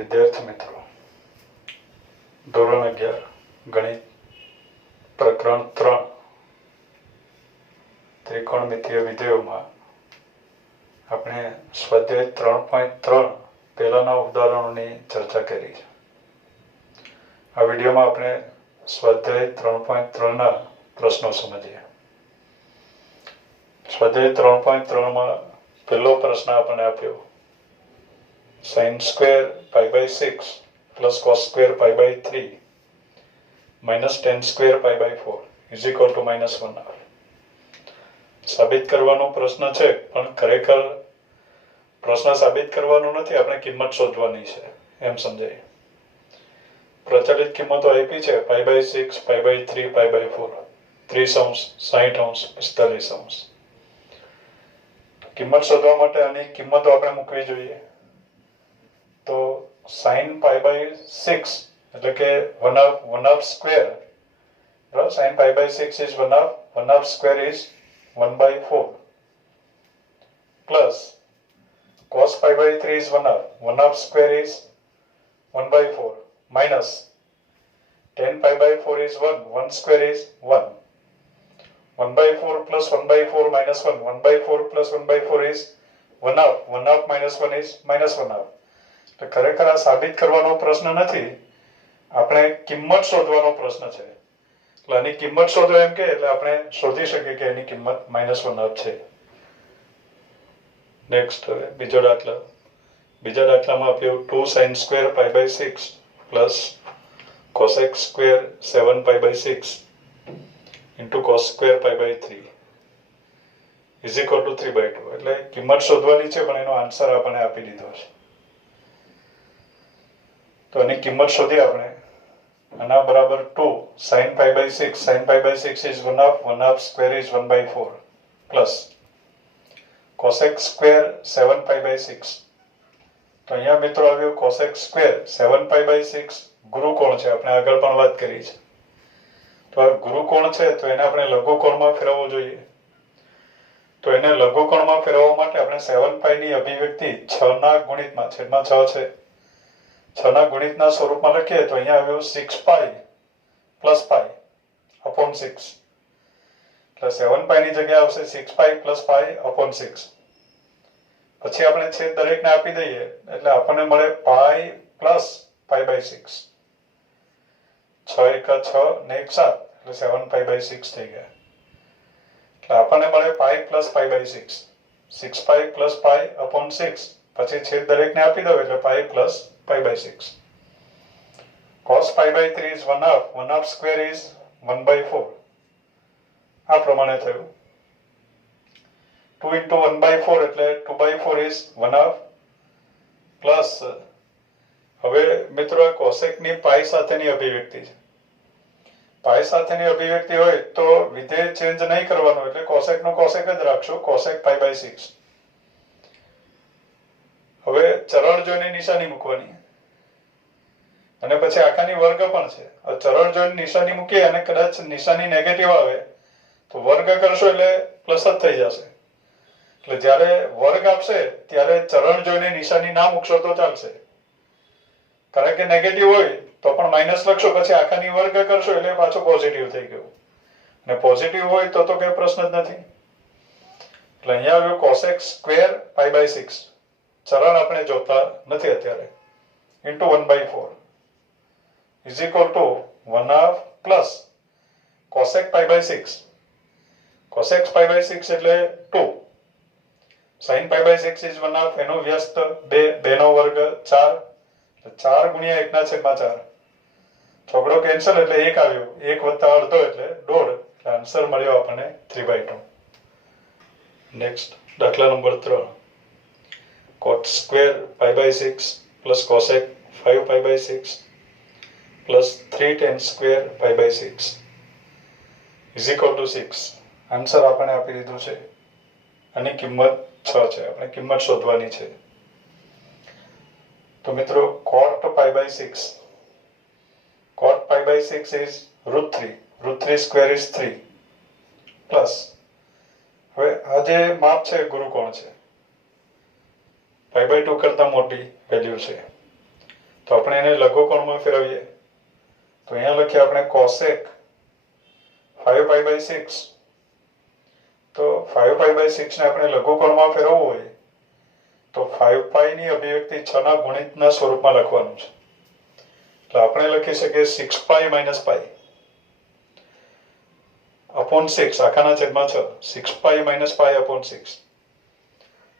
વિદ્યાર્થી મિત્રો, ધોરણ 11 ગણિત પ્રકરણ 3 ત્રિકોણમિતીય વિધેયોમાં આપણે સ્વાધ્યાય 3.3 પહેલાના ઉદાહરણોની ચર્ચા કરી છે. આ વિડીયોમાં આપણે સ્વાધ્યાય 3.3ના પ્રશ્નો સમજીએ. સ્વાધ્યાય 3.3માં પહેલો પ્રશ્ન આપણને આપ્યો, sin square pi by 6 plus cos square pi by 3 minus tan square pi by 4 is equal to -1r. સાબિત કરવાનો પ્રશ્ન છે, પણ ખરેખર પ્રશ્ન સાબિત કરવાનો નથી, આપણે કિંમત શોધવાની છે એમ સમજાય. પ્રચલિત કિંમતો આપી છે pi by 6, pi by 3, pi by 4, 30°, 60°, 45°. કિંમત શોધવા માટે આની કિંમતો આપણે મૂકવી જોઈએ. તો sin pi by 6 એટલે કે 1/2 square, બરાબર? sin pi by 6 is 1/2 square is 1/4 plus cos pi by 3 is 1/2 square is 1/4 minus tan pi by 4 is 1 square is 1. 1/4 plus 1/4 minus 1, 1/4 plus 1/4 is 1/2, 1/2 minus 1 is -1/2. તો ખરેખર આ સાબિત કરવાનો પ્રશ્ન નથી, આપણે કિંમત શોધવાનો પ્રશ્ન છે. એટલે આની કિંમત શોધો એમ કે એટલે આપણે શોધી શકીએ કે એની કિંમત -1/2 છે. નેક્સ્ટ હવે બીજા દાખલામાં આપ્યું 2 sin square pi by 6 plus cosec square 7 pi by 6 into cos square pi by 3 is equal to 3/2. એટલે કિંમત શોધવાની છે, પણ એનો આન્સર આપણે આપી દીધો છે. તો એની કિંમત શોધી આપણે. આના બરાબર 2 sin pi by 6, sin pi by 6 is 1/2 square is 1/4 plus cosec square 7 pi by 6. તો અહીંયા મિત્રો આવ્યું cosec square 7 pi by 6 ગુરુકોણ છે, આપણે આગળ પણ વાત કરી છે. તો આ ગુરુકોણ છે, તો એને આપણે લઘુકોણમાં ફેરવવો જોઈએ. તો એને લઘુકોણમાં ફેરવવા માટે આપણે 7 pi ની અભિવ્યક્તિ 6 ના ગુણિતમાં, છેદમાં 6 છે, 6 ના ગુણિતના સ્વરૂપમાં લખીએ તો અહીંયા આવ્યું 6 pi plus pi upon 6. એટલે 7 pi ની જગ્યાએ આવશે 6 pi plus pi upon 6. પછી આપણે છેદ દરેકને આપી દઈએ એટલે આપણને મળે pi plus pi by 6. 6 × 6 ને 1 7 એટલે 7 pi by 6 થઈ ગયા. એટલે આપણને મળે pi plus pi by 6, 6 pi plus pi upon 6. પછી છેદ દરેકને આપી દો એટલે pi plus pi by 6. cos pi by 3 is 1/2 square is 1/4. આ પ્રમાણે થયું. 2 into 1/4 એટલે 2/4 is 1/2 પ્લસ હવે મિત્રો આ કોસેક ની પાઈ સાથેની અભિવ્યક્તિ છે. પાઈ સાથેની અભિવ્યક્તિ હોય તો વિધેય ચેન્જ નહીં કરવાનું, એટલે કોસેક નું કોસેક જ રાખશું, કોસેક pi by 6. હવે ચરણ જોઈને નિશાની મૂકવાની અને પછી આખાની વર્ગ પણ છે. ચરણ જોઈને નિશાની મૂકીએ અને કદાચ નિશાની નેગેટિવ આવે તો વર્ગ કરશો એટલે પ્લસ જ થઈ જશે. એટલે જ્યારે વર્ગ આપશે ત્યારે ચરણ જોઈને નિશાની ના મૂકશો તો ચાલશે, કારણ કે નેગેટિવ હોય તો પણ માઇનસ લખશો, પછી આખાની વર્ગ કરશો એટલે પાછું પોઝિટિવ થઈ ગયું. અને પોઝિટિવ હોય તો કઈ પ્રશ્ન જ નથી. એટલે અહીંયા આવ્યું કોસેક સ્ક્વેર pi by 6, ચરણ આપણે જોતા નથી અત્યારે, into 1/4 is equal to 1/2 plus cosec pi by 6. cosec pi by 6 એટલે 2. sin pi by 6 is 1/2, એનો વ્યસ્ત 2 નો વર્ગ 4, 4 ગુણ્યા 1 ના છેદમાં 4. છોકડો કેન્સલ એટલે 1 આવ્યો, 1 વત્તા અડધો એટલે 1/2. એટલે આન્સર મળ્યો આપણને 3/2. નેક્સ્ટ દાખલા number 3. cot square pi by 6 plus cosec 5 pi by 6 plus 3 tan square pi by 6 is equal to 6. Answer આપણે આપી દીધું છે. આની કિંમત 6 છે, આપણે કિંમત શોધવાની છે. તો મિત્રો cot pi by 6, cot pi by 6 is √3, √3 square is 3 plus હવે આ જે માપ છે ગુરુકોણ છે, pi by 2 કરતા મોટી વેલ્યુ છે, તો આપણે એને લઘુકોણમાં ફેરવીએ તો અહીંયા લખીએ આપણે કોસેક 5π/6. તો 5π/6 ને આપણે લઘુકોણમાં ફેરવવું હોય તો 5π ની અભિવ્યક્તિ 6 ના ગુણિતના સ્વરૂપમાં લખવાનું છે. એટલે આપણે લખી શકીએ 6π - π upon 6 આખાના છેદમાં 6. 6π - π upon 6.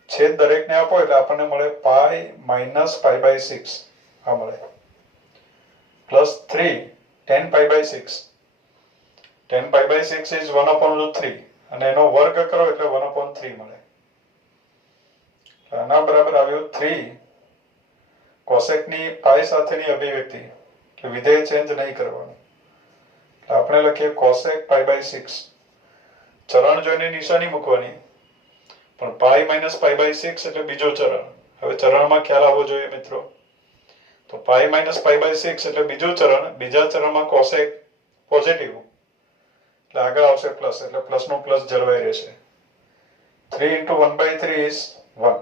છેદ દરેકને આપો એટલે આપણને મળે π - π/6 આ મળે પ્લસ 3 10π/6. 10π/6 is 1/√3 અને એનો વર્ગ કરો એટલે 1/3 મળે. આના બરાબર આવ્યું 3 કોસેકની પાઈ સાથેની અભિવ્યક્તિ કે વિધેય ચેન્જ નહીં કરવાનું. આપણે લખીએ કોસેક π/6. ચરણ જોઈને નિશાની મૂકવાની પણ π - π/6 એટલે બીજું ચરણ. હવે ચરણમાં ખ્યાલ આવવો જોઈએ મિત્રો. તો π - π/6 એટલે બીજું ચરણ. બીજા ચરણમાં કોસેક પોઝિટિવ એટલે આગળ આવશે પ્લસ એટલે પ્લસ નું પ્લસ જળવાઈ રહેશે. 3 × 1/3 is 1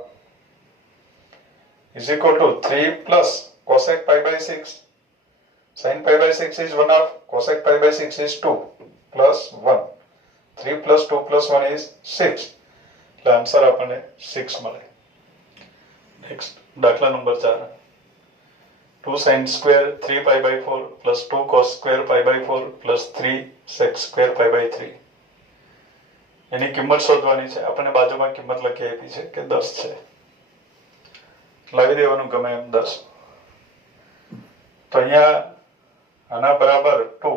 is equal to 3 plus cosec π/6. sin π/6 is 1/2. cosec π/6 is 2 plus 1. 3 plus 2 plus 1 is 6. એટલે આન્સર આપણને 6 મળે. નેક્સ્ટ દાખલા number 4. 2 sin square 3π/4 plus 2 cos square π/4 plus 3 sec square π/3. એની કિંમત શોધવાની છે. આપણને બાજુમાં કિંમત લખી આપી છે કે 10 છે. લાવી દેવાનું ગમે એમ 10. તો અહીંયા આના બરાબર 2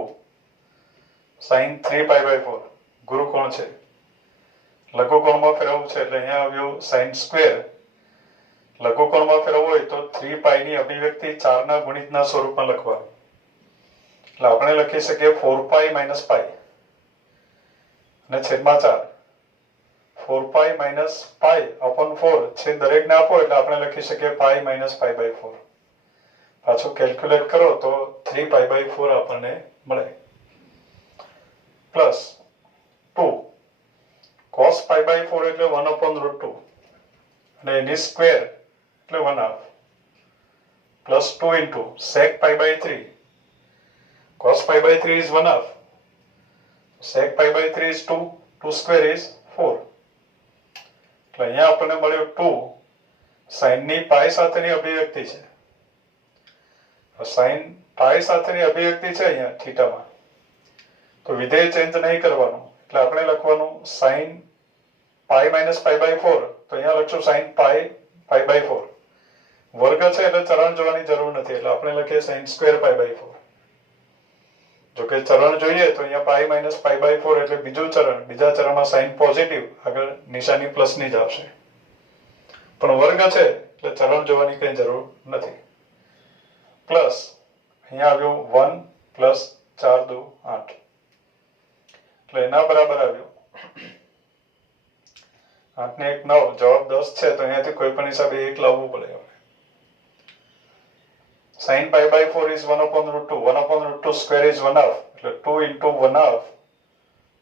sin 3π/4 ગુરુકોણ છે. લઘુકોણમાં ફેરવવું છે એટલે અહીંયા આવ્યું sin square. લઘુકોણમાં ફેરવવું હોય તો 3π ની અભિવ્યક્તિ 4 ના ગુણિતના સ્વરૂપમાં લખવાનું. એટલે આપણે લખી શકીએ 4π - π અને છેદમાં 4. 4π - π upon 4 છેદ દરેકને આપો એટલે આપણે લખી શકીએ π - π/4. પાછું કેલ્ક્યુલેટ કરો તો 3π/4 આપણને મળે પ્લસ 2 cos π/4 એટલે 1/√2 અને એની સ્ક્વેર એટલે 1/2 plus 2 into sec π/3. cos π/3 is 1/2. sec π/3 is 2. 2 square is 4. એટલે અહીંયા આપણને મળ્યું 2 sin ની પાઈ સાથેની અભિવ્યક્તિ છે. sin પાઈ સાથેની અભિવ્યક્તિ છે અહીંયા થીટામાં. તો વિધેય ચેન્જ નહીં કરવાનું એટલે આપણે લખવાનું sin π - π/4. તો અહીંયા લખશું sin π/4. વર્ગ છે એટલે ચરણ જોવાની જરૂર નથી એટલે આપણે લખીએ sin square π/4. જો કે ચરણ જોઈએ તો અહીંયા π - π/4 એટલે બીજું ચરણ. બીજા ચરણમાં સાઇન પોઝિટિવ આગળ નિશાની પ્લસ ની જ આવશે. પણ વર્ગ છે એટલે ચરણ જોવાની કઈ જરૂર નથી. પ્લસ અહીંયા આવ્યું 1 પ્લસ 4 × 2 = 8. એટલે એના બરાબર આવ્યું 8 ને 1 9. જવાબ 10 છે તો અહીંયાથી કોઈ પણ હિસાબે 1 લાવવું પડે. sin π/4 is 1/√2. 1/√2 square is 1/2. એટલે 2 into 1/2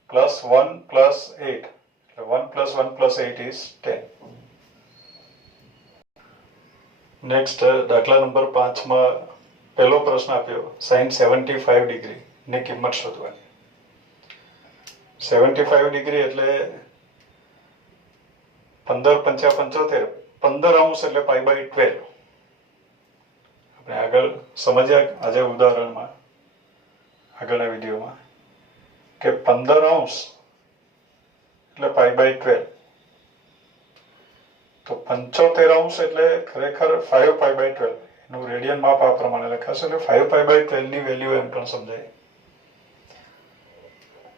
plus 1 plus 8. એટલે 1 plus 1 plus 8 is 10. નેક્સ્ટ દાખલા નંબર 5 માં પહેલો પ્રશ્ન આપ્યો sin 75 ડિગ્રી ની કિંમત શોધવાની. 75 ડિગ્રી એટલે 15 × 5 = 75. 15 અંશ એટલે π/12. આગળ સમજ્યા આજે ઉદાહરણમાં આગળના વિડીયોમાં કે 15 અંશ એટલે π/12. તો 75 અંશ એટલે ખરેખર 5π/12. એનું રેડિયન માપ આ પ્રમાણે લખાશે એટલે 5π/12 ની વેલ્યુ એમ પણ સમજાય.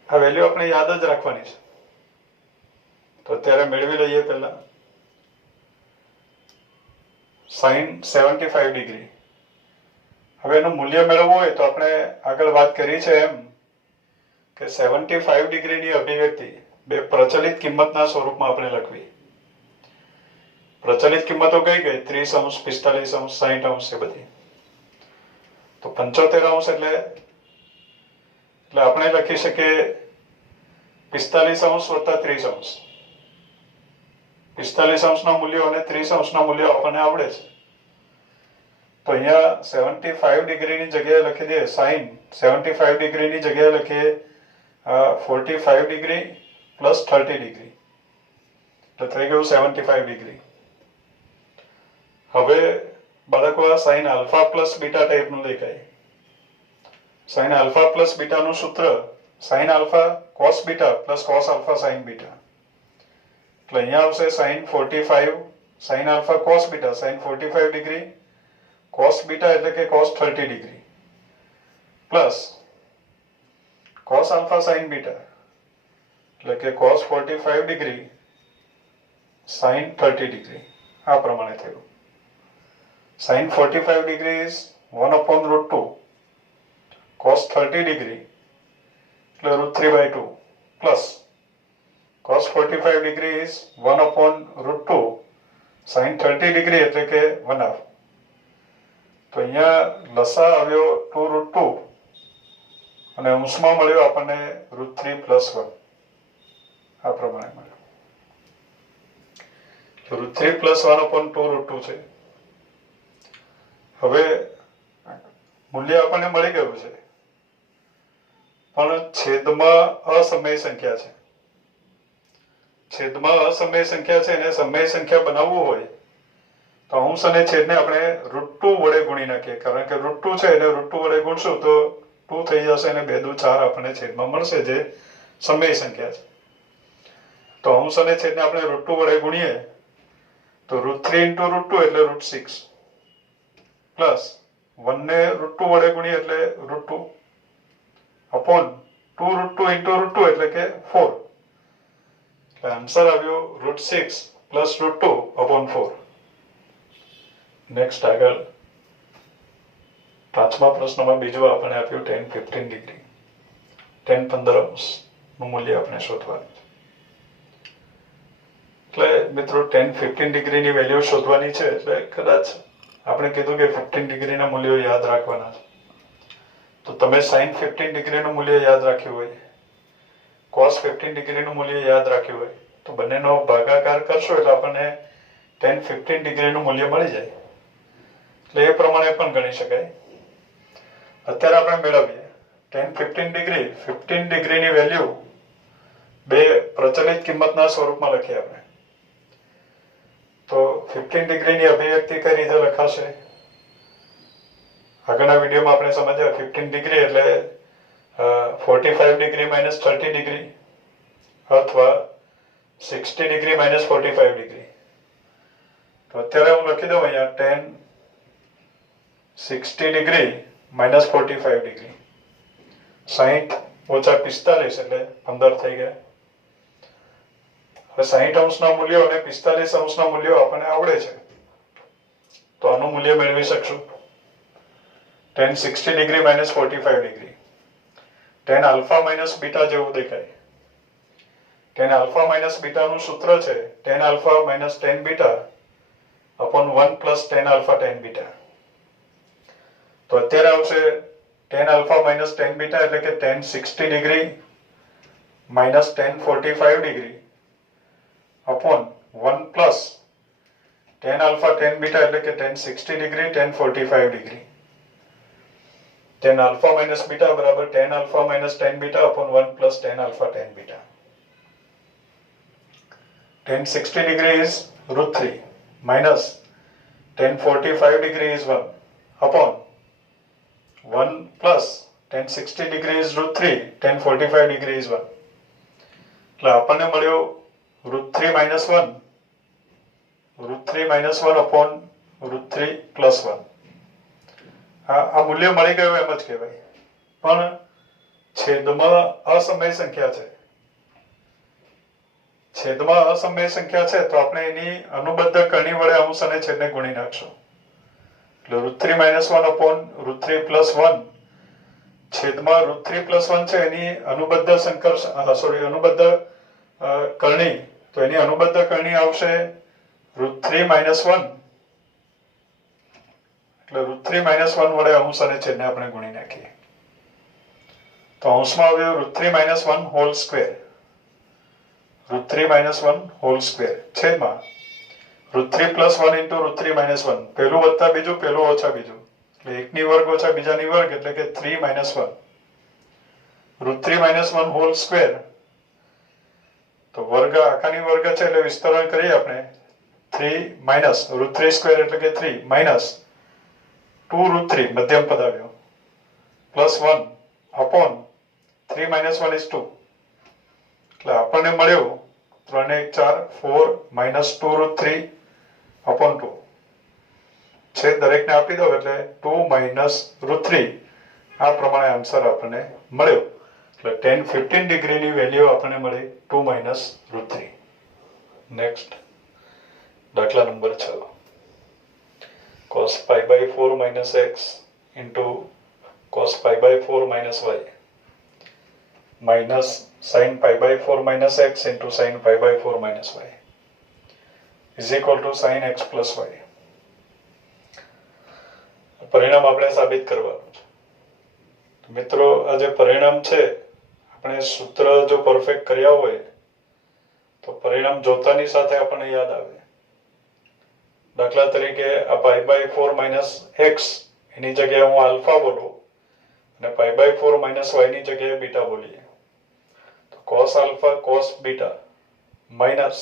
આ વેલ્યુ આપણે યાદ જ રાખવાની છે. તો અત્યારે મેળવી લઈએ પહેલા sin 75 ડિગ્રી. હવે એનું મૂલ્ય મેળવવું હોય તો આપણે આગળ વાત કરી છે એમ કે 75 ડિગ્રીની અભિવ્યક્તિ બે પ્રચલિત કિંમતના સ્વરૂપમાં આપણે લખવી. પ્રચલિત કિંમતો કઈ ગઈ? 30 અંશ, 45 અંશ, 60 અંશ એ બધી. તો 75 અંશ એટલે આપણે લખી શકીએ 45 અંશ વત્તા 30 અંશ. 45 અંશના મૂલ્યો અને 30 અંશના મૂલ્યો આપણને આવડે છે તો અહીંયા 75 ડિગ્રીની જગ્યાએ લખી દઈએ સાઇન 75 ડિગ્રીની જગ્યાએ લખીએ 45 ડિગ્રી પ્લસ 30 ડિગ્રી, તો થઈ ગયું 75 ડિગ્રી. હવે બાળકો આ સાઇન આલ્ફા પ્લસ બીટા ટાઈપનું દેખાય. સાઇન આલ્ફા પ્લસ બીટાનું સૂત્ર sine alpha cos beta plus cos alpha sine beta. એટલે અહીંયા આવશે sine 45 sine alpha cos beta sine 45 degree cos beta એટલે કે cos 30 degree plus cos alpha sine beta એટલે કે કોસ 45 ડિગ્રી સાઇન 30 ડિગ્રી. આ પ્રમાણે થયું. Sine 45 degree is 1/√2 cos 30 degree એટલે √3/2 plus cos 45 degree is 1/√2 sin 30 degree એટલે કે 1/2. તો અહીંયા લસા આવ્યો 2√2 અને અંશમાં મળ્યો આપણને √3 + 1. આ પ્રમાણે મળ્યો. √3 + 1/2√2 છે. હવે મૂલ્ય આપણને મળી ગયું છે, પણ છેદમાં અસમય સંખ્યા છે. છેદમાં અસમય સંખ્યા છે એને સમય સંખ્યા બનાવવું હોય તો અંશ અને છેદને આપણે √2 વડે ગુણી નાખીએ. કારણ કે √2 છે એને √2 વડે ગુણશું તો 2 થઈ જશે અને 2 × 4 આપણને છેદમાં મળશે, જે સમય સંખ્યા છે. તો અંશ અને છેદને આપણે √2 વડે ગુણીએ તો √3 × √2 એટલે √6 પ્લસ 1 ને √2 વડે ગુણીએ એટલે √2 અપોન 2√2 × √2 એટલે કે 4. એટલે આન્સર આવ્યો √6 + √2/4. નેક્સ્ટ આગળ પાંચમા પ્રશ્નમાં બીજું આપણને આપ્યું tan 15 ડિગ્રી tan 15 નું મૂલ્ય આપણે શોધવાનું છે. એટલે મિત્રો tan 15 ડિગ્રીની વેલ્યુ શોધવાની છે. એટલે કદાચ આપણે કીધું કે 15 ડિગ્રીના મૂલ્યો યાદ રાખવાના છે, તો તમે sin 15 ડિગ્રીનું મૂલ્ય યાદ રાખ્યું હોય, cos 15 ડિગ્રીનું મૂલ્ય યાદ રાખ્યું હોય તો બંનેનો ભાગાકાર કરશો એટલે આપણને tan 15 ડિગ્રીનું મૂલ્ય મળી જાય. એટલે એ પ્રમાણે પણ ગણી શકાય. અત્યારે આપણે મેળવીએ tan 15 ડિગ્રી 15 ડિગ્રીની વેલ્યુ બે પ્રચલિત કિંમતના સ્વરૂપમાં લખીએ આપણે. તો 15 ડિગ્રીની અભિવ્યક્તિ કઈ રીતે લખાશે? આગળના વિડીયોમાં આપણે સમજ્યા 15 ડિગ્રી એટલે 45 ડિગ્રી - 30 ડિગ્રી અથવા 60 ડિગ્રી - 45 ડિગ્રી. તો અત્યારે હું લખી દઉં અહીંયા tan 60 ડિગ્રી - 45 ડિગ્રી 60 - 45 એટલે 15 થઈ ગયા. હવે 60 અંશના મૂલ્યો અને 45 અંશના મૂલ્યો આપણને આવડે છે તો આનું મૂલ્ય મેળવી શકશું. tan 60 degree - 45 degree tan alpha - beta જેવું દેખાય. tan આલ્ફા - બીટાનું સૂત્ર છે tan alpha - tan beta upon 1 + tan alpha tan beta. તો અત્યારે આવશે tan આલ્ફા - tan બીટા એટલે કે tan 60 degree - tan 45 degree upon 1 + tan alpha tan beta એટલે કે tan 60 degree tan 45 degree. tan alpha - beta બરાબર tan alpha - tan beta upon 1 + tan alpha tan beta. tan 60 degree is √3 minus tan 45 degree is 1 upon 1 plus tan 60 degree is √3 tan 45 degree is 1. એટલે આપણને મળ્યો √3 - 1 √3 - 1 upon √3 + 1. આ મૂલ્ય મળી ગયું એમ જ કહેવાય, પણ છેદમાં અસમય સંખ્યા છે. છેદમાં અસમય સંખ્યા છે તો આપણે એની અનુબદ્ધ કરણી વડે અંશ અને છેદને ગુણી નાખશું. એટલે √3 - 1 upon √3 + 1 છેદમાં √3 + 1 છે એની અનુબદ્ધ કરણી, તો એની અનુબદ્ધ કરણી આવશે √3 - 1 એટલે √3 - 1 વડે અંશ અને છેદને આપણે ગુણી નાખીએ તો અંશમાં આવ્યું √3 - 1 હોલ સ્ક્વેર √3 - 1 હોલ સ્ક્વેર છેદમાં √3 + 1 × √3 - 1 પહેલું વત્તા બીજું પહેલું ઓછા બીજું એટલે 1 ની વર્ગ ઓછા બીજાની વર્ગ એટલે કે 3 - 1 √3 - 1 હોલ સ્ક્વેર તો વર્ગ આખાની વર્ગ છે એટલે વિસ્તરણ કરીએ આપણે 3 માઈનસ √3 સ્ક્વેર એટલે કે 3 માઈનસ 2 √3 મધ્યમ પદ આવ્યો +1 અપોન 3 - 1 = 2 એટલે આપણને મળ્યું 3 × 1 = 4 માઈનસ 2 √3 અપોન 2 છેદ દરેકને આપી દો એટલે 2 માઈનસ √3 આ પ્રમાણે આન્સર આપણને મળ્યો એટલે tan 15 ડિગ્રીની વેલ્યુ આપણને મળી 2 માઈનસ √3. નેક્સ્ટ દાખલા number 6 cos π/4 minus x into cos π/4 minus y minus sin π/4 minus x into sin π/4 minus y is equal to sin x plus y. પરિણામ આપણે સાબિત કરવાનું છે મિત્રો. આ જે પરિણામ છે આપણે સૂત્ર જો પરફેક્ટ કર્યા હોય તો પરિણામ જોતાની સાથે આપણને યાદ આવે. દાખલા તરીકે આ π/4 minus x એની જગ્યાએ હું આલ્ફા બોલું અને π/4 minus y ની જગ્યાએ બીટા બોલીએ તો cos alpha cos beta minus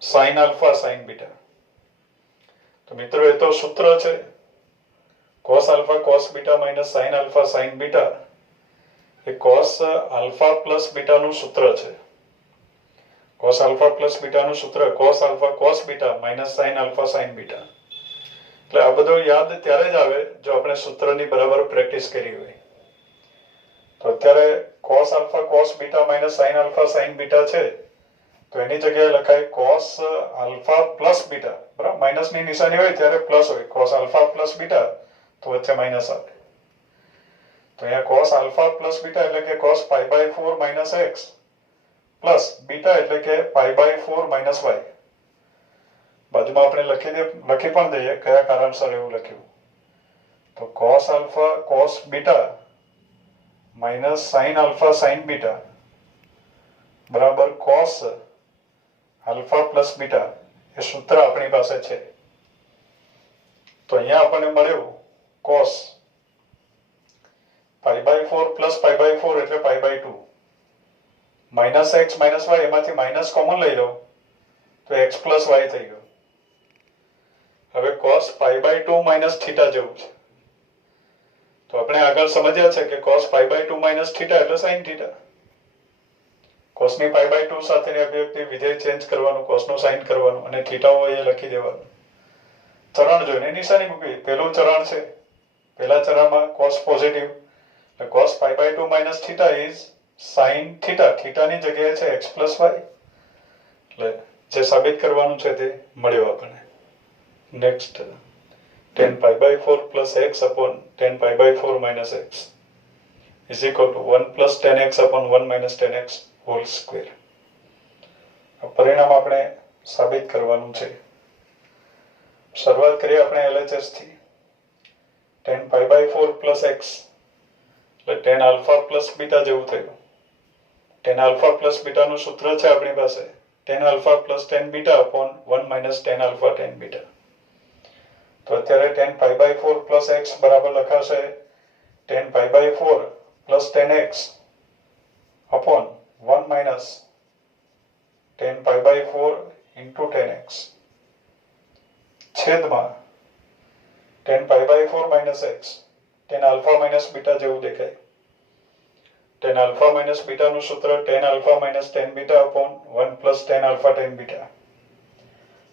sin alpha sin beta. તો મિત્રો એ તો સૂત્ર છે. cos alpha cos beta minus sin alpha sin beta એ cos આલ્ફા પ્લસ બીટાનું સૂત્ર છે. cos આલ્ફા પ્લસ બીટાનું સૂત્ર cos alpha cos beta minus sin alpha sin beta. એટલે આ બધું યાદ ત્યારે જ આવે જો આપણે સૂત્રની બરાબર પ્રેક્ટિસ કરી હોય. તો અત્યારે cos alpha cos beta minus sin alpha sin beta છે તો એની જગ્યાએ લખાય cos આલ્ફા પ્લસ બીટા. બરાબર, માઇનસની નિશાની હોય ત્યારે પ્લસ હોય. cos આલ્ફા પ્લસ બીટા તો વચ્ચે માઇનસ આવે. તો અહીંયા cos આલ્ફા પ્લસ બીટા એટલે કે cos π/4 minus x plus beta એટલે કે π/4 minus y. બાજુમાં આપણે લખી પણ દઈએ કયા કારણસર એવું લખ્યું. તો cos alpha cos beta minus sin alpha sin beta બરાબર cos આલ્ફા પ્લસ બીટા એ સૂત્ર આપણી પાસે છે. તો અહીંયા આપણને મળ્યું cos π/4 plus π/4 એટલે π/2 માઇનસ x માઇનસ y એમાંથી માઇનસ કોમન લઈ લો તો x plus y થઈ ગયો. હવે cos π/2 minus θ જેવું છે. તો આપણે આગળ સમજ્યા છે કે cos π/2 minus θ એટલે sin θ. cos ની π/2 સાથેની અભિવ્યક્તિ વિધેય ચેન્જ કરવાનું, cos નું sin કરવાનું અને θ હોય એ લખી દેવાનું. ચરણ જોઈને નિશાની મૂકવી. પહેલું ચરણ છે, પહેલા ચરણમાં cos પોઝિટિવ એટલે cos π/2 minus θ is sin θ. θ ની જગ્યાએ છે x plus y. એટલે જે સાબિત કરવાનું છે તે મળ્યું આપણને. Next tan π/4 plus x upon tan π/4 minus x is equal to 1 plus tan x upon 1 minus tan x whole square. આ પરિણામ આપણે સાબિત કરવાનું છે. શરૂઆત કરીએ આપણે LHS થી. tan π/4 plus x એટલે tan આલ્ફા પ્લસ બીટા જેવું થયું. tan આલ્ફા પ્લસ બીટાનું સૂત્ર છે આપણી પાસે tan alpha plus tan beta upon 1 minus tan alpha tan beta. તો અત્યારે tan π/4 plus x બરાબર લખાશે tan π/4 plus tan x upon 1 minus tan π/4 into tan x છેદમાં tan π/4 minus x tan alpha minus beta જેવું દેખાય. tan alpha minus બીટાનું સૂત્ર tan alpha minus tan beta upon 1 plus tan alpha tan beta.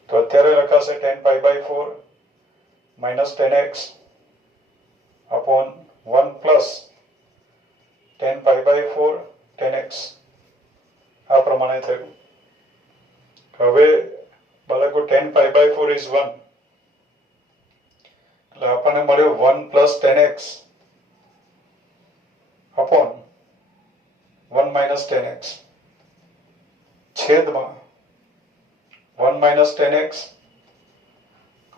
તો અત્યારે લખાશે tan π/4 minus tan x upon 1 plus tan π/4 tan x આ પ્રમાણે થયું. હવે બાળકો tan π/4 is 1 એટલે આપણને મળ્યું 1 plus tan x upon 1 minus tan x છેદમાં 1 minus tan x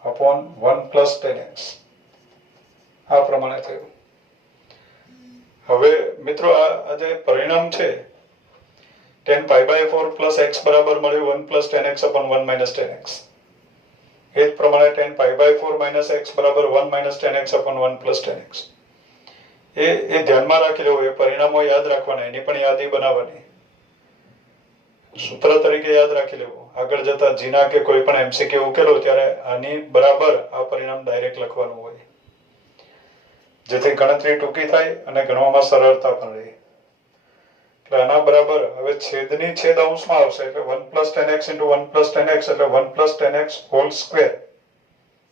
upon 1 plus tan x આ પ્રમાણે થયું. હવે મિત્રો આ જે પરિણામ છે tan π/4 plus x બરાબર મળ્યું 1 plus tan x upon 1 minus tan x. એ જ પ્રમાણે tan π/4 માઇનસ x બરાબર 1 minus tan x upon 1 plus tan x. એ ધ્યાનમાં રાખી લેવું, એ પરિણામો યાદ રાખવાના, એની પણ યાદી બનાવવાની, સૂત્ર તરીકે યાદ રાખી લેવું. આગળ જતા જીના કે કોઈ પણ એમસીક્યુ ઉકેલો ત્યારે આની બરાબર આ પરિણામ ડાયરેક્ટ લખવાનું હોય, જેથી ગણતરી ટૂંકી થાય અને ગણવામાં સરળતા પણ રહે. એટલે આના બરાબર હવે છેદની છેદ અંશમાં આવશે, એટલે 1 plus tan x into 1 plus tan x એટલે 1 plus tan x whole square.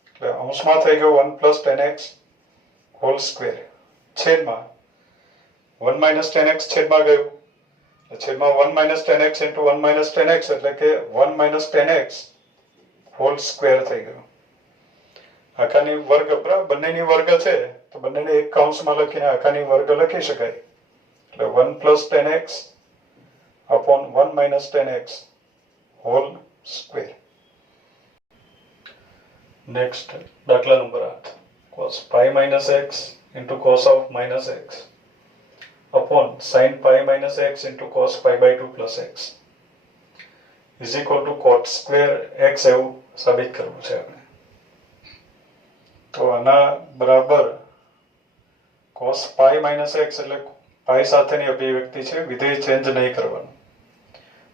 એટલે અંશમાં થઈ ગયો 1 plus tan x whole square, છેદમાં 1 માઇનસ tan x છેદમાં ગયું, છેદમાં 1 minus tan x into 1 minus tan x એટલે કે 1 minus tan x whole square થઈ ગયો. આખાની વર્ગ, બરાબર, બંનેની વર્ગ છે તો બંનેને એક કૌંસમાં લખીને આખાની વર્ગ લખી શકાય. એટલે 1 plus tan x upon 1 minus tan x whole square. Next દાખલા number 8, cos pi minus x into cos of minus x upon sin pi minus x into cos pi by 2 plus x is equal to cot square x એવું સાબિત કરવું છે આપણે. તો આના બરાબર cos pi minus x એટલે પાઈ સાથેની અભિવ્યક્તિ છે, વિધેય ચેન્જ નહીં કરવાનું.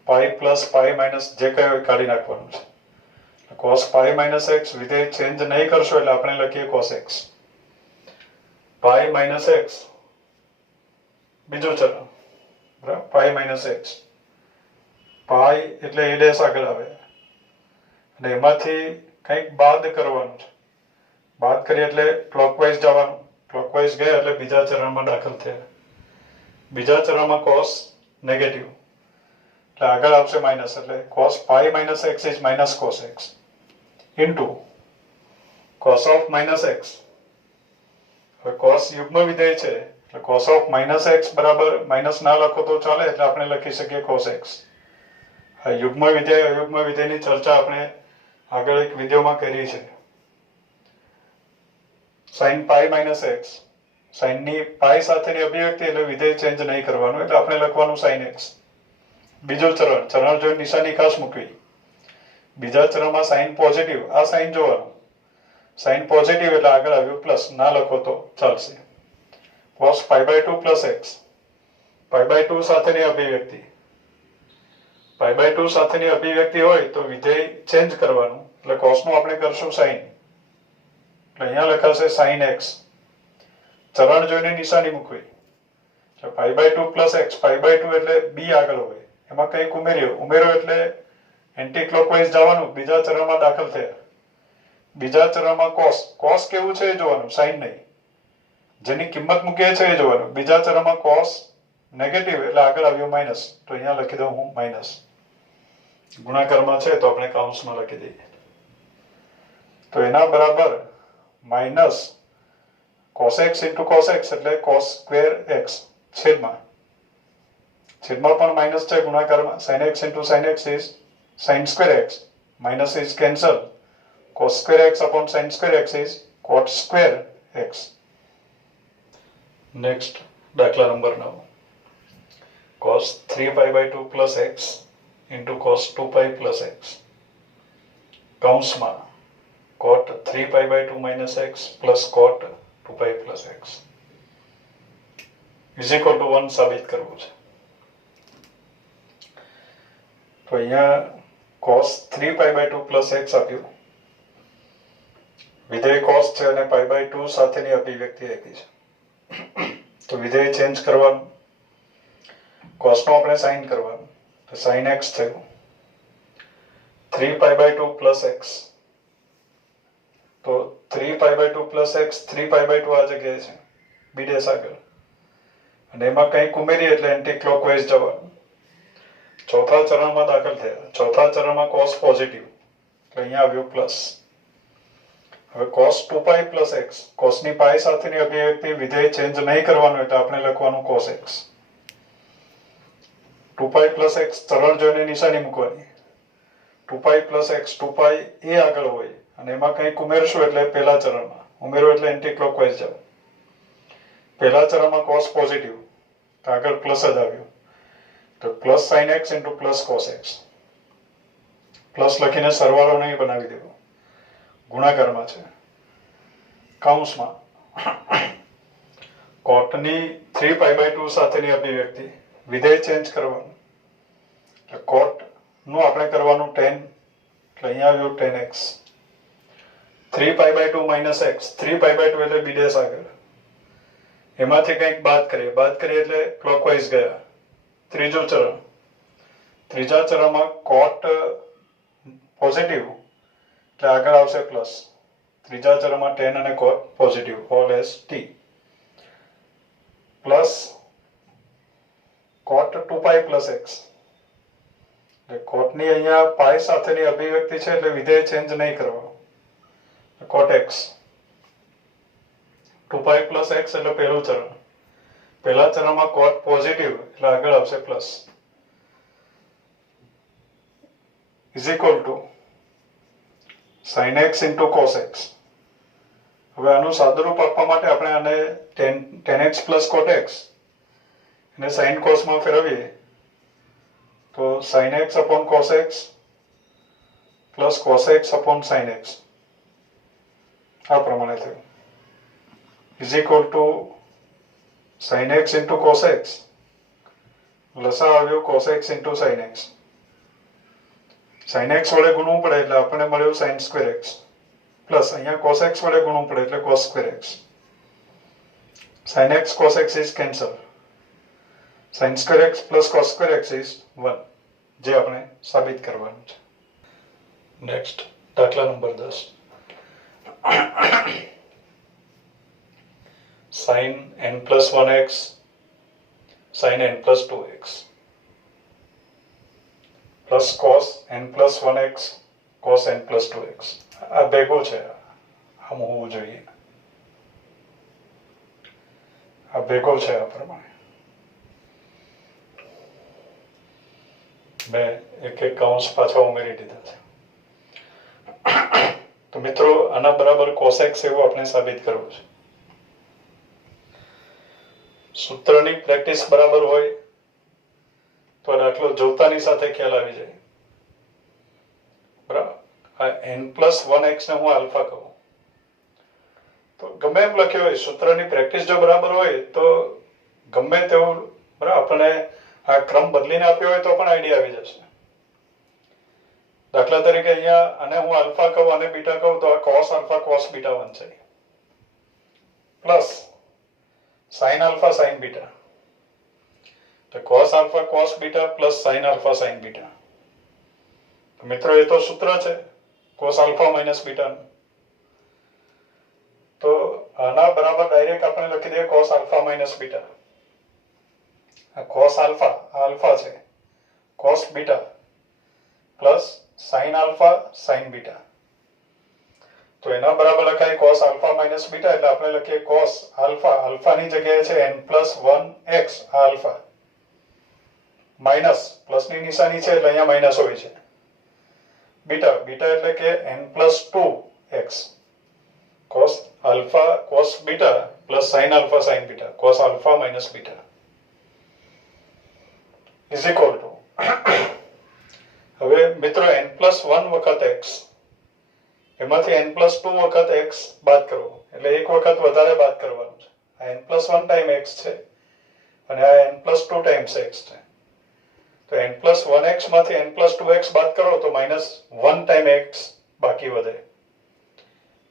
પાઈ પ્લસ પાઈ માઇનસ જે કઈ કાઢી નાખવાનું છે. cos pi minus x વિધેય ચેન્જ નહીં કરશો એટલે આપણે લખીએ cos x. Pi minus x બીજું ચલો, બરાબર, પાઈ માઇનસ x. પાઈ એટલે a ડેશ આગળ આવે અને એમાંથી કંઈક બાદ કરવાનું છે. બાદ કરીએ એટલે ક્લોકવાઇઝ જવાનું, ક્લોકવાઇઝ ગયા એટલે બીજા ચરણમાં દાખલ થયા. બીજા ચરણમાં cos નેગેટિવ એટલે આગળ આવશે માઇનસ, એટલે cos pi minus x is minus cos x into cos of minus x. હવે cos યુગ્મ વિધેય છે એટલે cos of minus x બરાબર માઇનસ ના લખો તો ચાલે, એટલે આપણે લખી શકીએ cos x. આ યુગ્મ વિધેય અયુગ્મ વિધેયની ચર્ચા આપણે આગળ એક વિડિયોમાં કરી છે. sin pi minus x, sin ની પાઈ સાથેની અભિવ્યક્તિ એટલે વિધેય ચેન્જ નહીં કરવાનું, એટલે આપણે લખવાનું sin x. બીજું ચરણ, ચરણ જોઈ નિશાની ખાસ મૂકવી. બીજા ચરણમાં સાઇન પોઝિટિવ, આ સાઇન જોવાનું, સાઇન પોઝિટિવ એટલે આગળ આવ્યું પ્લસ, ના લખો તો ચાલશે. cos pi by 2 plus x, pi by 2 સાથેની અભિવ્યક્તિ, pi by 2 સાથેની અભિવ્યક્તિ હોય તો વિધેય ચેન્જ કરવાનું, એટલે cos નું આપણે કરશું sin, એટલે અહીંયા લખાશે sin x. ચરણ જોઈને નિશાની મૂકવી. pi by 2 plus x, pi by 2 એટલે b આગળ હોય, એમાં કંઈક ઉમેરો એટલે એન્ટી ક્લોકવાઇઝ જવાનું, બીજા ચરણમાં દાખલ થયા. બીજા ચરણમાં cos કેવું છે એ જોવાનું, sin નહીં, જેની કિંમત મૂકીએ છે એ જોવાનું. બીજા ચરણમાં cos નેગેટિવ એટલે આગળ આવ્યું માઇનસ, તો અહીંયા લખી દઉં હું માઇનસ. ગુણાકારમાં છે તો આપણે કૌંસમાં લખી દઈએ. તો એના બરાબર minus cos x into cos x એટલે cos square x છેદમાં પણ માઇનસ છે ગુણાકારમાં, sin x into sin x is sin square x, minus is cancel, cos square x upon sin square x is cot square x. Next દાખલા number 9, cos 3 pi by 2 plus x into cos 2 pi plus x કૌંસમાં cot 3 pi by 2 minus x plus cot 2 pi plus x is equal to 1 સાબિત કરવું છે. તો અહીંયા cos 3 pi by 2 plus x આપ્યું, વિધેય cos છે અને pi by 2 સાથેની અભિવ્યક્તિ આપી છે, તો વિધેય ચેન્જ કરવાનું, cos નો આપણે sin કરવાનું, તો sin x થયું. 3 pi by 2 plus x, તો 3 pi by 2 plus x, 3 pi by 2 આ જગ્યાએ છે, b ડેશ આગળ, અને એમાં કંઈક ઉમેરીએ એટલે એન્ટી ક્લોકવાઇઝ જવાનું. ચોથા ચરણમાં દાખલ થયા. ચોથા ચરણમાં cos પોઝિટિવ એટલે અહીંયા આવ્યું પ્લસ. હવે cos 2 pi plus x, cos ની પાઈ સાથેની અભિવ્યક્તિ વિધેય ચેન્જ નહીં કરવાનું, એટલે આપણે લખવાનું cos x. 2 pi plus x ચરણ જોઈને નિશાની મૂકવાની. 2 pi plus x, 2 pi એ આગળ હોય અને એમાં કંઈક ઉમેરશું એટલે પહેલા ચરણમાં ઉમેરો એટલે એન્ટી ક્લોકવાઇઝ જાવ. પહેલા ચરણમાં cos પોઝિટિવ તો આગળ પ્લસ જ આવ્યું, તો plus sin x into plus cos x, plus લખીને સરવાળો નહીં બનાવી દેવો. ગુણાકારમાં છે. કૌંસમાં કોટની 3π/2 સાથેની અભિવ્યક્તિ વિધેય ચેન્જ કરવાનું એટલે કોટનું આપણે કરવાનું 10 એટલે અહીંયા આવ્યું 10x 3π/2 - x 3π/2 એટલે b' આગળ એમાંથી કંઈક બાદ કરીએ એટલે ક્લોકવાઇઝ ગયા. ત્રીજું ચરણ ત્રીજા ચરણમાં કોટ પોઝિટિવ એટલે આગળ આવશે પ્લસ. ત્રીજા ચરણમાં 10 અને cot positive whole as t plus cot 2π + x એટલે કોટની અહીંયા પાઈ સાથેની અભિવ્યક્તિ છે એટલે વિધેય ચેન્જ નહીં કરવાનું. કોટ x 2π + x એટલે પહેલું ચરણ. પહેલા ચરણમાં કોટ પોઝિટિવ એટલે આગળ આવશે plus is equal two sin x * cos x. હવે આનું સાદુરૂપ આપવા માટે આપણે આને 10x + cot x અને sin cos માં ફેરવીએ તો sin x / cos x plus cos x / sin x આ પ્રમાણે થયું is equal two sin x * cos x લસા આવ્યો cos x * sin x. sin x વડે ગુણવું પડે એટલે આપણને મળ્યું sin² x પ્લસ અહીંયા cos x વડે ગુણવું પડે એટલે cos² x. sin x cos x is cancel. sin² x plus cos² x is 1 જે આપણે સાબિત કરવાનું છે. નેક્સ્ટ દાખલા number 10 sin n + 1x sin n + 2x plus cos n + 1x cos n + 2x આ ભેગું છે. આમ હોવું જોઈએ. આ ભેગો છે આ પ્રમાણે મેં એક કૌંસ પાછા ઉમેરી દીધા છે. તો મિત્રો આના બરાબર cos x એવું આપણે સાબિત કરવું છે. સૂત્રની પ્રેક્ટિસ બરાબર હોય તો દાખલો જોતાની સાથે ખ્યાલ આવી જાય. બરાબર આ n + 1x ને હું આલ્ફા કહું તો ગમે એમ લખ્યું હોય સૂત્રની પ્રેક્ટિસ જો બરાબર હોય તો ગમે તેવું બરાબર આપણને આ ક્રમ બદલીને આપ્યો હોય તો પણ આઈડિયા આવી જશે. દાખલા તરીકે અહીંયા આને હું આલ્ફા કહું અને બીટા કહું તો આ cos α cos β બનશે પ્લસ sin α sin β તો cos α cos β plus sin α sin β. મિત્રો એ તો સૂત્ર છે cos α - β નું. તો આના બરાબર ડાયરેક્ટ આપણે લખી દઈએ cos α - β. આ cos α આલ્ફા છે cos β પ્લસ sin α sin β. તો એના બરાબર લખાય cos α - β એટલે આપણે લખીએ cos આલ્ફાની જગ્યાએ છે n + 1x આલ્ફા માઇનસ પ્લસની નિશાની છે એટલે અહીંયા માઇનસ હોય છે. બીટા એટલે કે n + 2x cos α cos β plus sin α sin β cos α - β is equal to હવે મિત્રો n + 1 વખત x એમાંથી n + 2 વખત x બાદ કરવો એટલે એક વખત વધારે બાદ કરવાનું છે. આ n + 1 ટાઈમ x છે અને આ n + 2 ટાઈમ્સ x છે. તો n + 1x માંથી n + 2x બાદ કરો તો -1 ટાઈમ x બાકી વધે.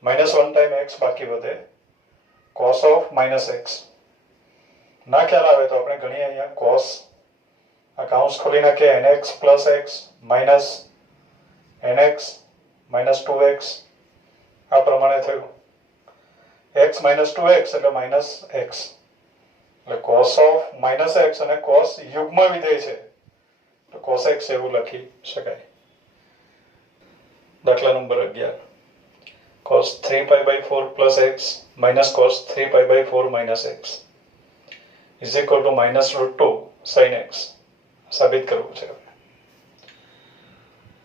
-1 ટાઈમ x બાકી વધે cos - x. ના ખ્યાલ આવે તો આપણે ગણીએ અહીંયા cos આ કૌંસ ખોલી નાખીએ nx + x minus nx minus 2x આ પ્રમાણે થયું. x minus 2x એટલે minus x એટલે cos - x અને cos યુગ્મ વિધેય છે તો cos x એવું લખી શકાય. દાખલા number 11 cos 3π/4 + x minus cos 3π/4 - x is equal to -√2 sin x સાબિત કરવું છે.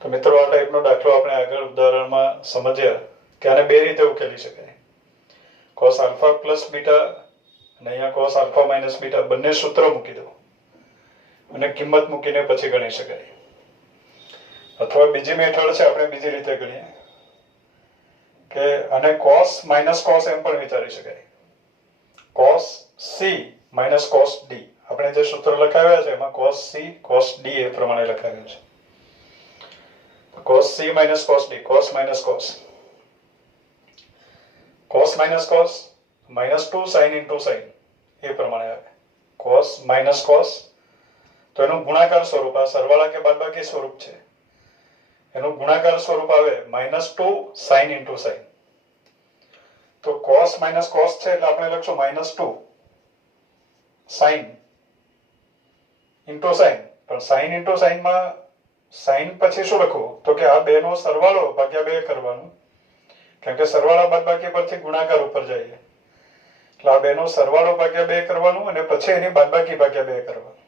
તો મિત્રો આ ટાઈપનો દાખલો આપણે આગળ ઉદાહરણમાં સમજ્યા કે આને બે રીતે ઉકેલી શકાય. cos α + β અને અહીંયા cos α - β બંને સૂત્ર મૂકી દો અને કિંમત મૂકીને પછી ગણી શકાય. અથવા બીજી મેથડ છે આપણે બીજી રીતે ગણીએ કે આને cos minus cos એમ પણ વિચારી શકાય. cos c minus cos d. આપણે જે સૂત્ર લખાવ્યા છે એમાં cos c cos d એ પ્રમાણે લખાવ્યું છે. cos c minus cos d, cos minus cos. cos minus cos minus 2 sin into sin એ પ્રમાણે આવે. cos minus cos તો એનું ગુણાકાર સ્વરૂપ, આ સરવાળા કે બાદબાકી સ્વરૂપ છે, એનું ગુણાકાર સ્વરૂપ આવે -2 sin into sin. તો cos minus cos છે એટલે આપણે લખશું -2 sin into sin. પણ sin into sin માં sin પછી શું લખવું? તો કે આ બે નો સરવાળો ભાગ્યા 2 કરવાનું, કેમ કે સરવાળા બાદબાકી પરથી ગુણાકાર ઉપર જઈએ એટલે આ બે નો સરવાળો ભાગ્યા 2 કરવાનું અને પછી એની બાદબાકી ભાગ્યા 2 કરવાનું.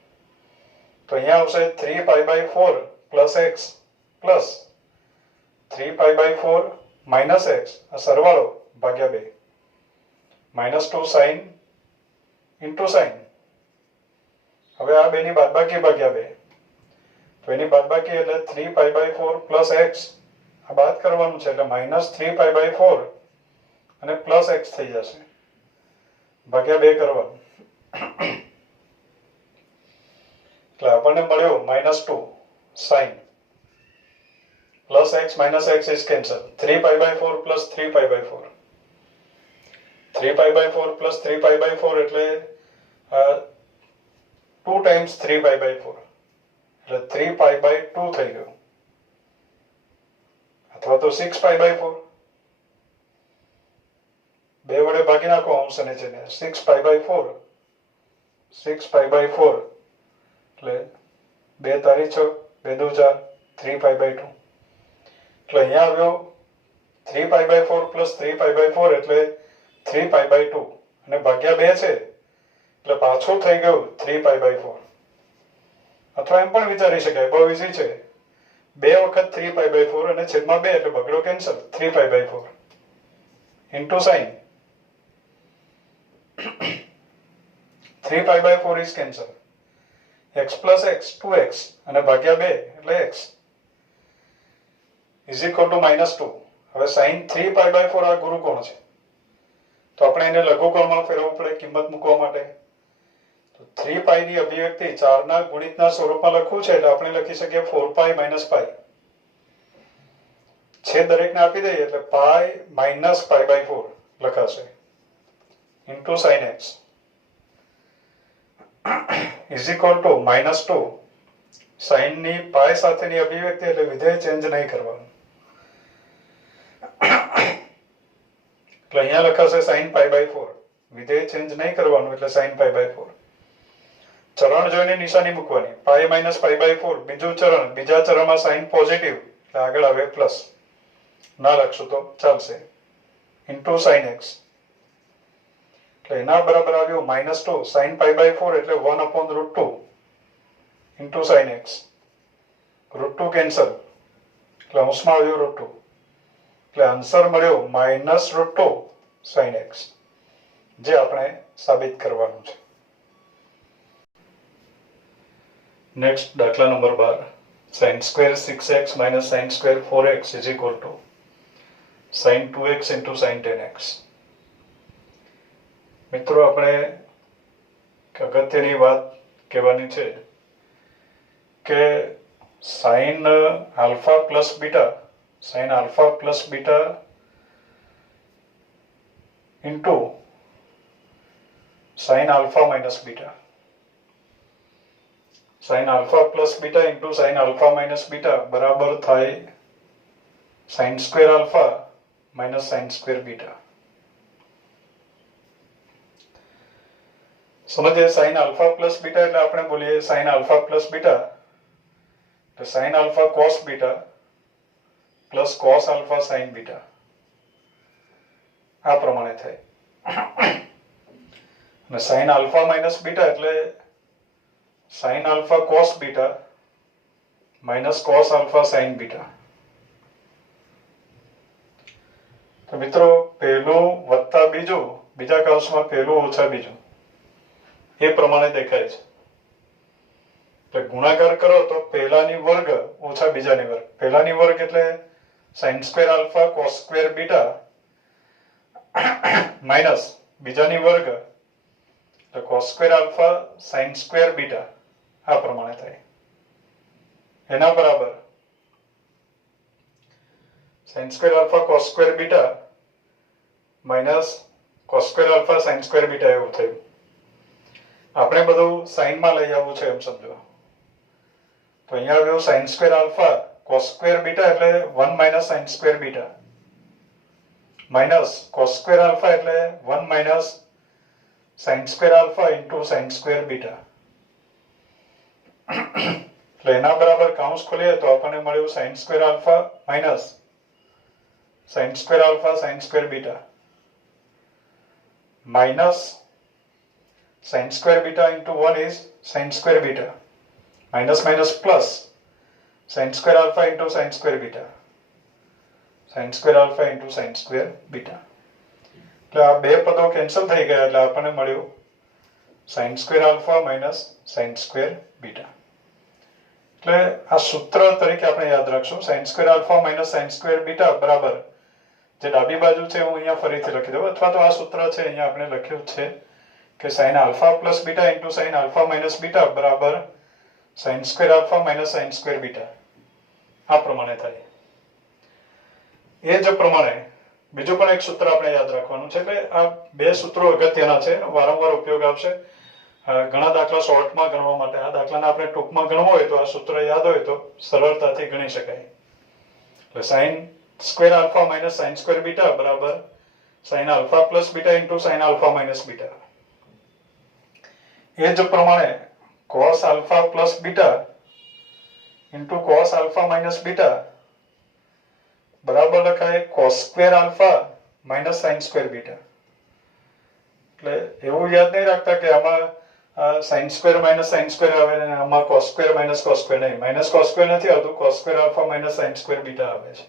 તો અહીંયા આવશે 3π/4 plus x plus 3π/4 minus x, આ સરવાળો ભાગ્યા 2, -2 sin into sin. હવે આ બેની બાદબાકી ભાગ્યા 2, તો એની બાદબાકી એટલે 3π/4 plus x, આ બાદ કરવાનું છે એટલે -3π/4 અને પ્લસ x થઈ જશે, ભાગ્યા 2 કરવાનું એટલે આપણને મળ્યો -2 sin plus x minus x is cancel. 3π/4 plus 3π/4, 3π/4 plus 3π/4 એટલે 2 times 3π/4 એટલે 3π/2 થઈ ગયું, અથવા તો 6π/4. 2 વડે ભાગી નાખો અંશ અને છેદને, 6π/4, 6π/4 એટલે 2 તારી 6, 2 દુ 4, 3π/2. એટલે અહીંયા આવ્યો 3π/4 plus 3π/4 એટલે 3π/2 અને ભાગ્યા 2 છે એટલે પાછું થઈ ગયું 3π/4. અથવા એમ પણ વિચારી શકાય, બહુ ઈઝી છે, 2 વખત 3π/4 અને છેદમાં 2 એટલે બગડો cancel, 3π/4 into sin. 3π/4 is cancel. x plus x 2x અને ભાગ્યા 2 એટલે x is equal to -2. હવે sin 3π/4 આ ગુરુકોણ છે તો આપણે એને લઘુકોણમાં ફેરવવું પડે કિંમત મૂકવા માટે. તો 3π ની અભિવ્યક્તિ 4 ના ગુણિતના સ્વરૂપમાં લખવું છે એટલે આપણે લખી શકીએ 4π - π. છેદ દરેકને આપી દઈએ એટલે π - π/4 લખાશે into sin x is equal to -2 sin ની π સાથેની અભિવ્યક્તિ એટલે વિધેય ચેન્જ નહીં કરવાનું એટલે અહીંયા લખાશે sin π/4, વિધેય ચેન્જ નહીં કરવાનું એટલે sin π/4. ચરણ જોઈને નિશાની મૂકવાની, π - π/4 બીજું ચરણ, બીજા ચરણમાં સાઇન પોઝિટિવ એટલે આગળ આવે પ્લસ, ના લખશું તો ચાલશે, into sin x એટલે એના બરાબર આવ્યું -2 sin π/4 એટલે 1/√2 into sin x. √2 કેન્સલ એટલે અંશમાં આવ્યું √2 એટલે આન્સર મળ્યો -√2 sin x, જે આપણે સાબિત કરવાનું છે. નેક્સ્ટ દાખલા number 12. sin square 6x minus sin square 4x is equal to sin 2x into sin 10x. મિત્રો આપણે અગત્યની વાત કહેવાની છે કે sin alpha plus beta into sin alpha minus beta, sin alpha plus beta into sin alpha minus beta બરાબર થાય sin square alpha minus sin square beta. સમજીએ, sin alpha plus beta એટલે આપણે બોલીએ sin alpha plus beta તો sin alpha cos beta plus cos alpha sin beta આ પ્રમાણે થાય. અને sin alpha minus beta એટલે sin alpha cos beta minus cos alpha sin beta. તો મિત્રો પહેલું વત્તા બીજું, બીજા કૌંસમાં પહેલું ઓછા બીજું, એ પ્રમાણે દેખાય છે. એટલે ગુણાકાર કરો તો પહેલાની વર્ગ ઓછા બીજાની વર્ગ. પહેલાની વર્ગ એટલે sin square alpha cos square beta minus બીજાની વર્ગ એટલે cos square alpha sin square beta આ પ્રમાણે થાય. એના બરાબર sin square alpha cos square beta minus cos square alpha sin square beta એવું થયું. આપણે બધું સાઇન માં લઈ આવવું છે એમ સમજો. તો અહીંયા આવ્યું sin square alpha cos square beta એટલે 1 minus sin square beta minus cos square alpha એટલે 1 minus sin square alpha into sin square beta. એટલે એના બરાબર કાઉન્સ ખોલીએ તો આપણને મળ્યું sin square alpha minus sin square alpha sin square beta minus sin square beta into 1 is sin square beta minus minus plus sin square alpha into sin square beta sin square alpha into sin square beta. એટલે આ બે પદો cancel થઈ ગયા એટલે આપણને મળ્યું sin square alpha minus sin square beta. એટલે આ સૂત્ર તરીકે આપણે યાદ રાખશું sin square alpha minus sin square beta બરાબર જે ડાબી બાજુ છે હું અહીંયા ફરીથી લખી દઉં અથવા તો આ સૂત્ર છે અહીંયા આપણે લખ્યું છે કે sin alpha plus beta into sin alpha minus beta બરાબર sin square alpha minus sin square beta આ પ્રમાણે થાય. એ જ પ્રમાણે બીજું પણ એક સૂત્ર આપણે યાદ રાખવાનું છે. એટલે આ બે સૂત્રો અગત્યના છે, વારંવાર ઉપયોગ આવશે. ઘણા દાખલા શોર્ટમાં ગણવા માટે આ દાખલાને આપણે ટૂંકમાં ગણવો હોય તો આ સૂત્ર યાદ હોય તો સરળતાથી ગણી શકાય. એટલે sin square alpha minus sin square beta બરાબર sin alpha plus beta into sin alpha minus beta. એ જ પ્રમાણે cos alpha plus beta into cos alpha minus beta બરાબર લખાય cos square alpha minus sin square beta. એટલે એવું યાદ નહીં રાખતા કે આમાં sin square minus sin square આવે અને આમાં cos square minus cos square નહીં. minus cos square નથી આવતું, cos square alpha minus sin square beta આવે છે.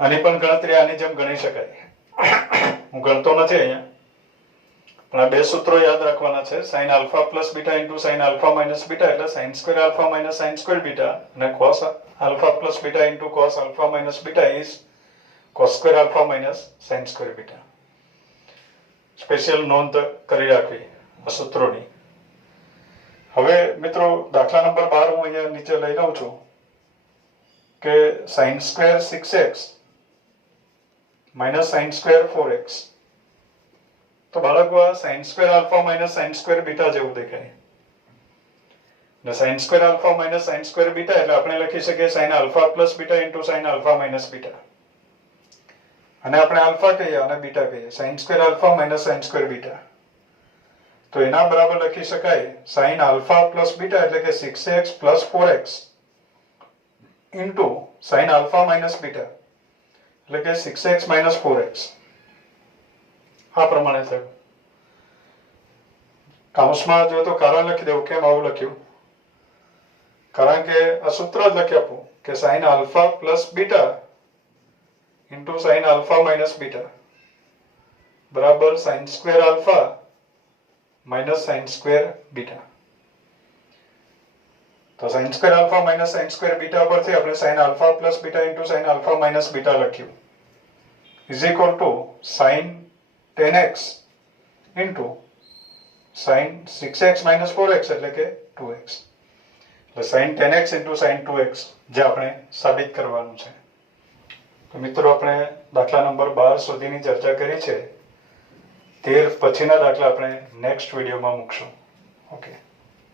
આની પણ ગણતરી આની જેમ ગણી શકાય. હું ગણતો નથી અહીંયા, પણ આ બે સૂત્રો યાદ રાખવાના છે. sin alpha plus beta into sin alpha minus beta એટલે sin square alpha minus sin square beta અને cos alpha plus beta into cos alpha minus beta is cos square alpha minus sin square beta. Special નોંધ કરી રાખવી આ સૂત્રોની. હવે મિત્રો દાખલા number 12 હું અહીંયા નીચે લઈ લઉં છું કે sin square 6x minus sin square 4x. તો બાળકો આ sin square alpha minus sin square beta જેવું દેખાય. ને sin square alpha minus sin square beta એટલે આપણે લખી શકીએ sin alpha plus beta into sin alpha minus beta. અને આપણે alpha કહીએ અને beta કહીએ, sin square alpha minus sin square beta. તો એના બરાબર લખી શકાય sin alpha plus beta એટલે કે 6x plus 4x into sin alpha minus beta એટલે કે 6x minus 4x. આ પ્રમાણે થયું. કાઉન્સમાં જો તો કારણ લખી દેવું. કેમ આવું લખ્યું? કારણ કે આ સૂત્ર જ લખી આપું કે sin alpha plus beta into sin alpha minus beta બરાબર sin square alpha minus sin square beta. તો sin square alpha minus sin square beta પરથી આપણે sin alpha plus beta into sin alpha minus beta લખ્યું is equal to sin 10x into sin 6x minus 4x એટલે કે 2x. એટલે sin 10x into sin 2x જે આપણે સાબિત કરવાનું છે. તો મિત્રો આપણે દાખલા નંબર 12 સુધીની ચર્ચા કરી છે. 13 પછીના દાખલા આપણે નેક્સ્ટ વિડીયોમાં મૂકશું. ઓકે.